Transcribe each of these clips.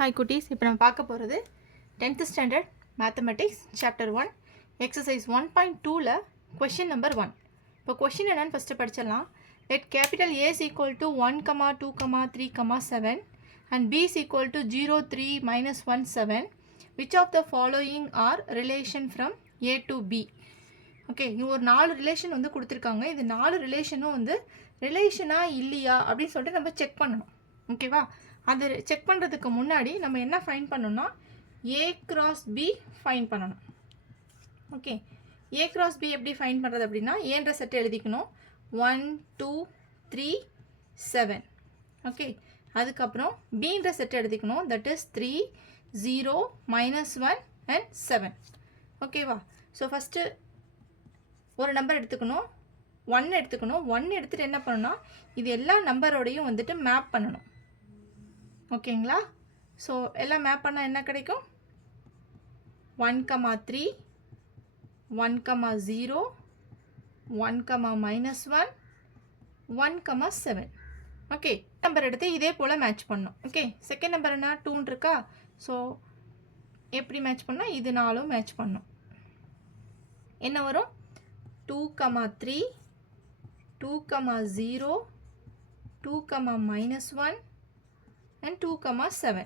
Hi cuties, இப்போ நம்ம பார்க்க போகிறது 10th standard mathematics chapter 1 exercise 1.2ல question number 1. இப்போ question என்னன்னு first படிச்சிடலாம். Let capital A is equal to 1, 2, 3, 7 and B is equal to 0, 3, minus 1, 7. Which of the following are relation from A to B? Okay, இங்கே ஒரு 4 relation வந்து கொடுத்துருக்காங்க. இது 4 ரிலேஷனும் வந்து ரிலேஷனா இல்லையா அப்படின்னு சொல்லிட்டு நம்ம செக் பண்ணணும். ஓகேவா? அது செக் பண்ணுறதுக்கு முன்னாடி நம்ம என்ன ஃபைன் பண்ணணும்னா A cross B ஃபைன் பண்ணணும். ஓகே, A cross B எப்படி ஃபைன் பண்ணுறது அப்படின்னா ஏன்ற செட் எழுதிக்கணும். 1, 2, 3, 7. ஓகே, அதுக்கப்புறம் Bன்ற செட் எழுதிக்கணும். That is 3, 0, minus 1 and 7. ஓகேவா? ஸோ ஃபஸ்ட்டு ஒரு நம்பர் எடுத்துக்கணும், 1 எடுத்துக்கணும். 1 எடுத்துகிட்டு என்ன பண்ணணும்னா இது எல்லா நம்பரோடையும் வந்துட்டு மேப் பண்ணணும். ஓகேங்களா? ஸோ எல்லாம் மேப் பண்ணால் என்ன கிடைக்கும்? 1, 3, 1, 0, 1, minus 1, 1, 7. ஓகே, நம்பர் எடுத்து இதே போல் மேட்ச் பண்ணணும். ஓகே, செகண்ட் நம்பர் என்ன 2 இருக்கா? ஸோ எப்படி மேட்ச் பண்ணால் இது 4 மேட்ச் பண்ணணும். என்ன வரும்? 2, 3, 2, 0, 2, minus 1 and 2, 7.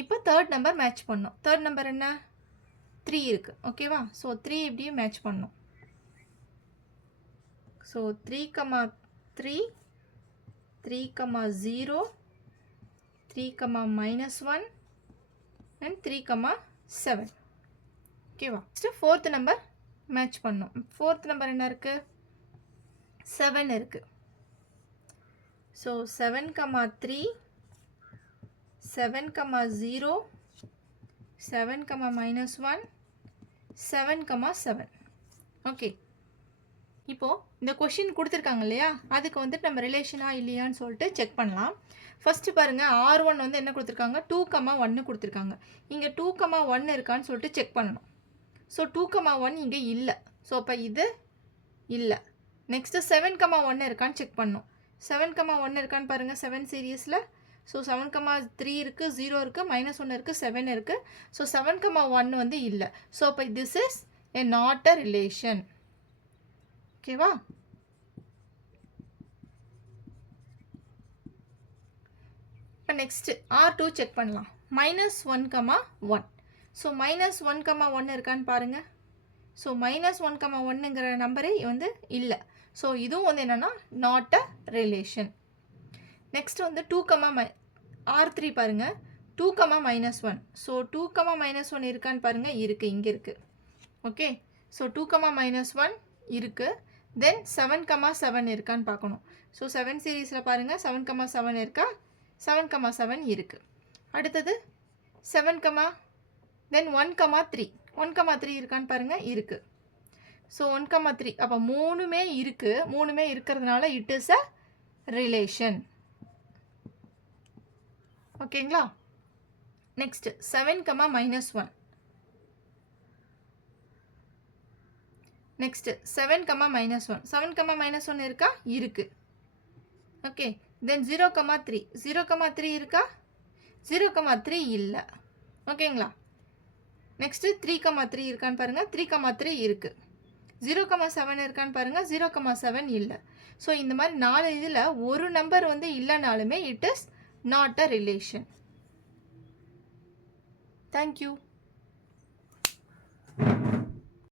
இப்போ தேர்ட் நம்பர் மேட்ச் பண்ணணும். தேர்ட் நம்பர் என்ன? 3 இருக்குது. ஓகேவா? ஸோ 3 இப்படியும் மேட்ச் பண்ணணும். So 3, 3, 3, 0, 3, minus 1 and 3, 7. ஓகேவா? நெக்ஸ்ட்டு ஃபோர்த் நம்பர் மேட்ச் பண்ணணும். ஃபோர்த் நம்பர் என்ன இருக்குது? 7 இருக்குது. So 7, 3, 7, 0, 7, minus 1, 7, 7. ஓகே, இப்போது இந்த கொஷின் கொடுத்துருக்காங்க இல்லையா, அதுக்கு வந்துட்டு நம்ம ரிலேஷனாக இல்லையான்னு சொல்லிட்டு செக் பண்ணலாம். ஃபஸ்ட்டு பாருங்கள், R1 வந்து என்ன கொடுத்துருக்காங்க? 2, 1 கொடுத்துருக்காங்க. இங்கே 2, 1 இருக்கான்னு சொல்லிட்டு செக் பண்ணணும். ஸோ 2, 1 இங்கே இல்லை. ஸோ அப்போ இது இல்லை. நெக்ஸ்ட்டு 7, 1 இருக்கான்னு செக் பண்ணணும். 7, 1 இருக்கான்னு பாருங்கள் 7 சீரீஸில். ஸோ 7, 3 இருக்குது, 0 இருக்குது, minus 1 இருக்குது, 7 இருக்குது. ஸோ 7, 1 வந்து இல்லை. ஸோ அப்போ this is a not a relation. ஓகேவா? இப்போ நெக்ஸ்ட்டு R2 செக் பண்ணலாம். minus 1, 1. ஸோ minus 1, 1 இருக்கான்னு பாருங்கள். ஸோ minus 1, 1ங்கிற நம்பரே வந்து இல்லை. ஸோ இதுவும் வந்து என்னென்னா நாட் அ ரிலேஷன். நெக்ஸ்ட் வந்து 2, R3 பாருங்கள். 2, minus 1. ஸோ 2, minus 1 இருக்கான்னு பாருங்கள். இருக்குது, இங்கே இருக்குது. ஓகே, ஸோ 2, minus 1 இருக்குது. தென் 7, 7 இருக்கான்னு பார்க்கணும். ஸோ 7 சீரீஸில் பாருங்கள் 7, 7 இருக்கா? 7, 7 இருக்குது. அடுத்தது 7, தென் 1, 3. 1, 3 இருக்கான்னு பாருங்கள். இருக்குது. ஸோ 1, 3 அப்போ மூணுமே இருக்குது. மூணுமே இருக்கிறதுனால இட் இஸ் அ ரிலேஷன். ஓகேங்களா? Next 7, minus 1. Next 7, minus 1. 7, minus 1 இருக்கா? இருக்குது. ஓகே, தென் 0, 3. 0, 3 இருக்கா? 0, 3 இல்லை. ஓகேங்களா? நெக்ஸ்ட்டு 3, 3 இருக்கான்னு பாருங்கள். 3, 3 இருக்குது. 0, 7 இருக்கான்னு பாருங்கள். 0, 7 இல்லை. ஸோ இந்த மாதிரி 4 இதில் ஒரு நம்பர் வந்து இல்லைனாலுமே it is not a relation. Thank you.